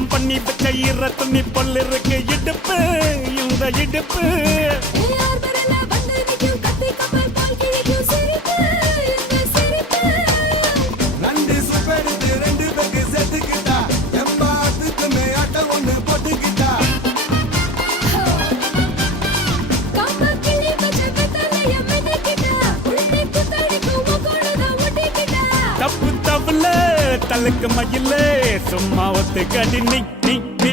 ஈரம் பண்ணி வச்ச ஈர துணி பொல் இருக்கு இடுப்பு இந்த இடுப்பு ரெண்டு சூப்பர் ரெண்டு பேருக்கு சேர்த்துக்கிட்டா எம்மாத்துக்கு மேட்ட ஒண்ணு போட்டுக்கிட்டா தப்பு தப்புல தலுக்கு மயிலே சும்மா ஒத்து கடி நீ நீ நீ